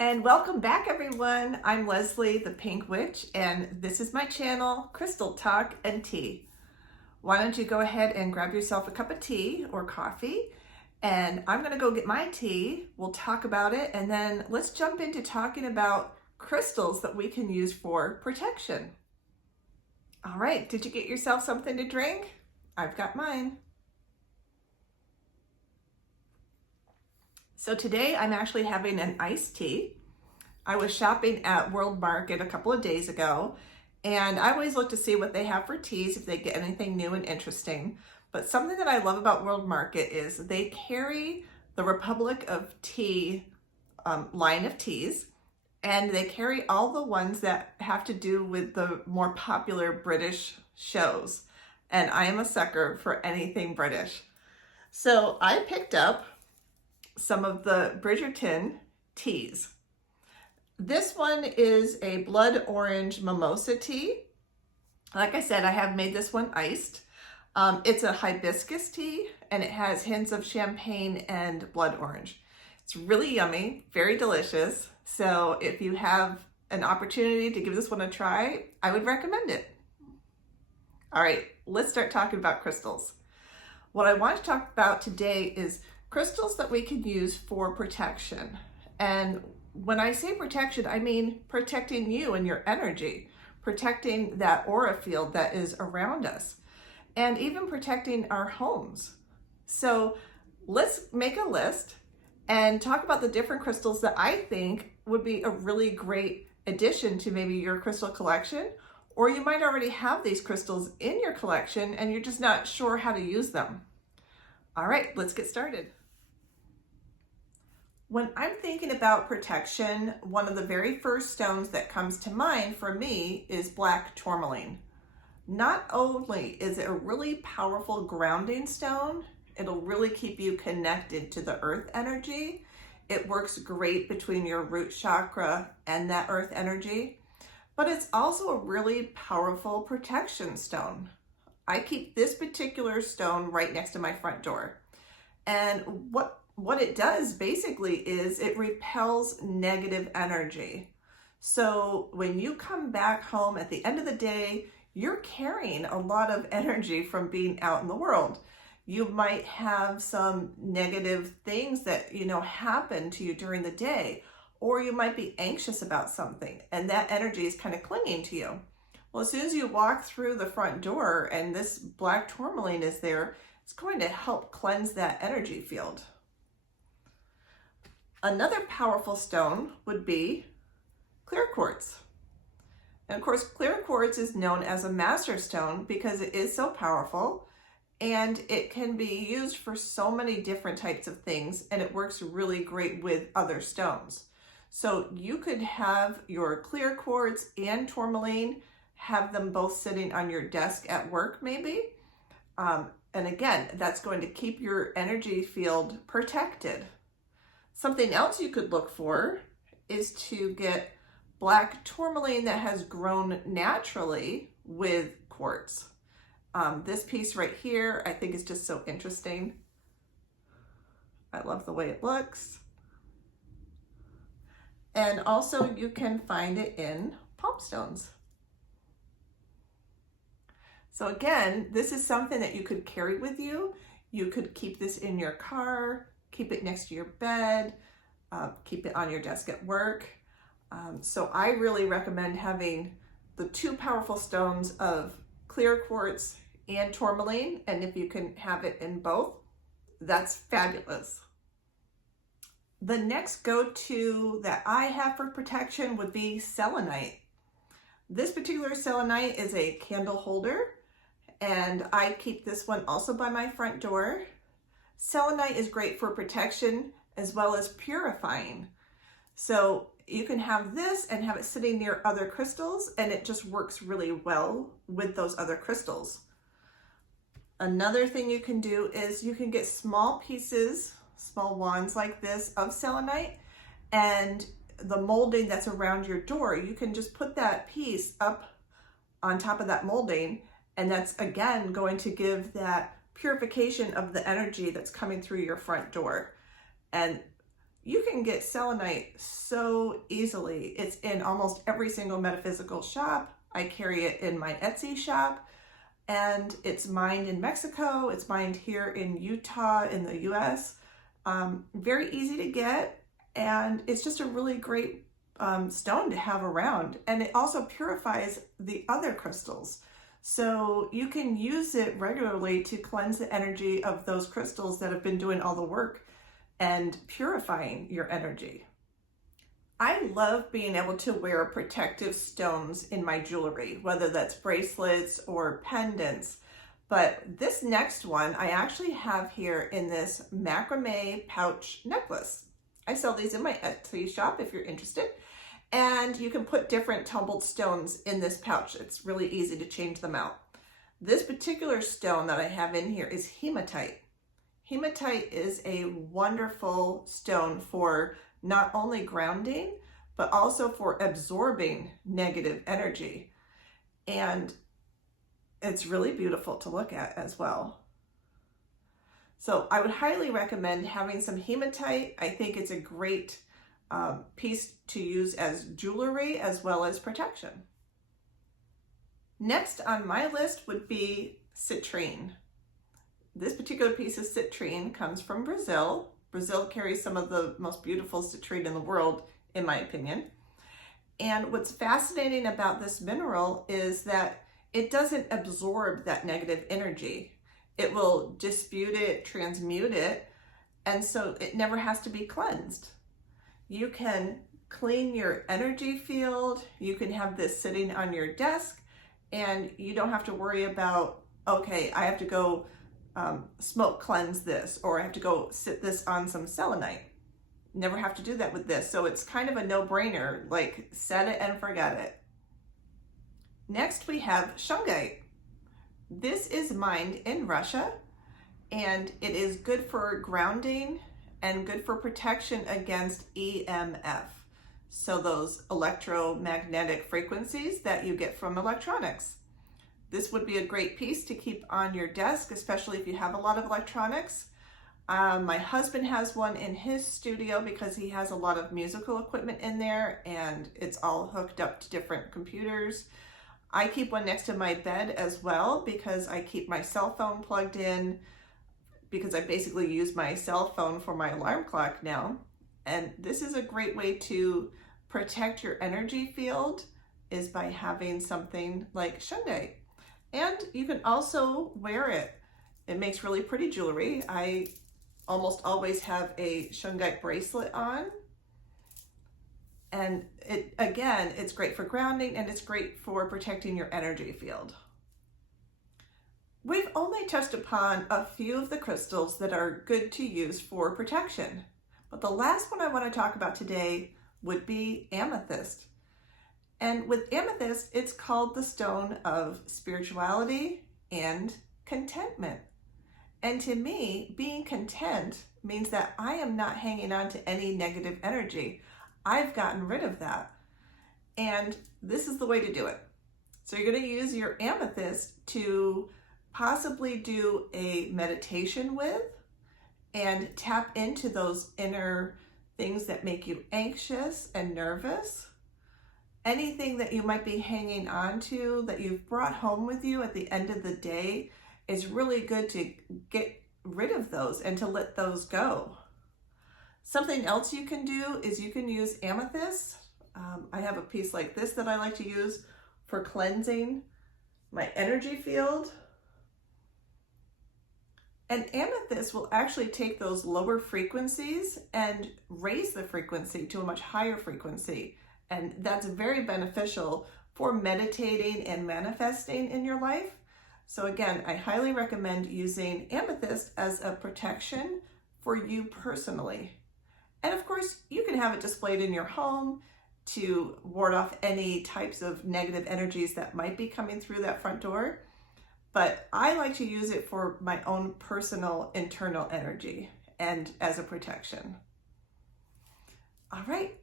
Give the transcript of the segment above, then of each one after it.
And welcome back, everyone. I'm Leslie, the Pink Witch, and this is my channel, Crystal Talk and Tea. Why don't you go ahead and grab yourself a cup of tea or coffee, and I'm gonna go get my tea. We'll talk about it, and then let's jump into talking about crystals that we can use for protection. All right, did you get yourself something to drink? I've got mine. So today I'm actually having an iced tea. I was shopping at World Market a couple of days ago, and I always look to see what they have for teas, if they get anything new and interesting. But something that I love about World Market is they carry the Republic of Tea line of teas, and they carry all the ones that have to do with the more popular British shows. And I am a sucker for anything British. So I picked up some of the Bridgerton teas. This one is a blood orange mimosa tea. Like I said, I have made this one iced. It's a hibiscus tea, and it has hints of champagne and blood orange. It's really yummy, very delicious. So if you have an opportunity to give this one a try, I would recommend it. All right, let's start talking about crystals. What I want to talk about today is crystals that we can use for protection. And when I say protection, I mean protecting you and your energy, protecting that aura field that is around us, and even protecting our homes. So let's make a list and talk about the different crystals that I think would be a really great addition to maybe your crystal collection, or you might already have these crystals in your collection and you're just not sure how to use them. All right, let's get started. When I'm thinking about protection, one of the very first stones that comes to mind for me is black tourmaline. Not only is it a really powerful grounding stone, it'll really keep you connected to the earth energy. It works great between your root chakra and that earth energy, but it's also a really powerful protection stone. I keep this particular stone right next to my front door. And what it does basically is it repels negative energy. So when you come back home at the end of the day, you're carrying a lot of energy from being out in the world. You might have some negative things that, happen to you during the day, or you might be anxious about something, and that energy is kind of clinging to you. Well, as soon as you walk through the front door and this black tourmaline is there, it's going to help cleanse that energy field. Another powerful stone would be clear quartz. And of course, clear quartz is known as a master stone because it is so powerful, and it can be used for so many different types of things, and it works really great with other stones. So you could have your clear quartz and tourmaline, have them both sitting on your desk at work maybe. And again, that's going to keep your energy field protected. Something else you could look for is to get black tourmaline that has grown naturally with quartz. This piece right here, I think is just so interesting. I love the way it looks. And also you can find it in palm stones. So again, this is something that you could carry with you. You could keep this in your car, keep it next to your bed, keep it on your desk at work. So I really recommend having the two powerful stones of clear quartz and tourmaline, and if you can have it in both, that's fabulous. The next go-to that I have for protection would be selenite. This particular selenite is a candle holder, and I keep this one also by my front door. Selenite is great for protection as well as purifying. So you can have this and have it sitting near other crystals, and it just works really well with those other crystals. Another thing you can do is you can get small pieces, small wands like this of selenite, and the molding that's around your door, you can just put that piece up on top of that molding, and that's again going to give that purification of the energy that's coming through your front door. And You can get selenite so easily. It's in almost every single metaphysical shop. I carry it in my Etsy shop, and it's mined in Mexico. It's mined here in Utah in the US. Very easy to get, and it's just a really great stone to have around. And it also purifies the other crystals. So you can use it regularly to cleanse the energy of those crystals that have been doing all the work and purifying your energy. I love being able to wear protective stones in my jewelry, whether that's bracelets or pendants. But this next one I actually have here in this macrame pouch necklace. I sell these in my Etsy shop if you're interested. And you can put different tumbled stones in this pouch. It's really easy to change them out. This particular stone that I have in here is hematite. Hematite is a wonderful stone for not only grounding, but also for absorbing negative energy. And it's really beautiful to look at as well. So I would highly recommend having some hematite. I think it's a great piece to use as jewelry as well as protection. Next on my list would be citrine. This particular piece of citrine comes from Brazil. Brazil carries some of the most beautiful citrine in the world, in my opinion. And what's fascinating about this mineral is that it doesn't absorb that negative energy. It will dispute it, transmute it, and so it never has to be cleansed. You can clean your energy field. You can have this sitting on your desk, and you don't have to worry about, okay, I have to go smoke cleanse this, or I have to go sit this on some selenite. Never have to do that with this. So it's kind of a no-brainer, like set it and forget it. Next we have shungite. This is mined in Russia, and it is good for grounding and good for protection against EMF. So those electromagnetic frequencies that you get from electronics. This would be a great piece to keep on your desk, especially if you have a lot of electronics. My husband has one in his studio because he has a lot of musical equipment in there, and it's all hooked up to different computers. I keep one next to my bed as well because I keep my cell phone plugged in, because I basically use my cell phone for my alarm clock now. And this is a great way to protect your energy field, is by having something like shungite. And you can also wear it. It makes really pretty jewelry. I almost always have a shungite bracelet on. And again, it's great for grounding, and it's great for protecting your energy field. We've only touched upon a few of the crystals that are good to use for protection, but the last one I want to talk about today would be amethyst. And with amethyst, it's called the stone of spirituality and contentment. And to me, being content means that I am not hanging on to any negative energy. I've gotten rid of that. And this is the way to do it. So you're going to use your amethyst to possibly do a meditation with and tap into those inner things that make you anxious and nervous. Anything that you might be hanging on to that you've brought home with you at the end of the day, is really good to get rid of those and to let those go. Something else you can do is you can use amethyst. I have a piece like this that I like to use for cleansing my energy field. And amethyst will actually take those lower frequencies and raise the frequency to a much higher frequency. And that's very beneficial for meditating and manifesting in your life. So again, I highly recommend using amethyst as a protection for you personally. And of course, you can have it displayed in your home to ward off any types of negative energies that might be coming through that front door. But I like to use it for my own personal internal energy and as a protection. All right,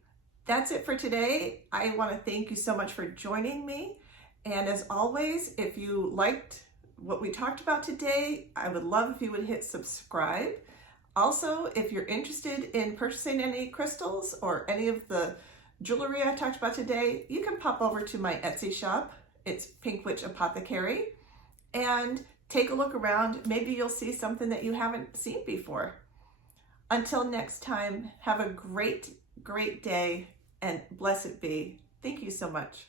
that's it for today. I want to thank you so much for joining me. And as always, if you liked what we talked about today, I would love if you would hit subscribe. Also, if you're interested in purchasing any crystals or any of the jewelry I talked about today, you can pop over to my Etsy shop. It's Pink Witch Apothecary, and take a look around. Maybe you'll see something that you haven't seen before. Until next time, have a great, great day, and blessed be. Thank you so much.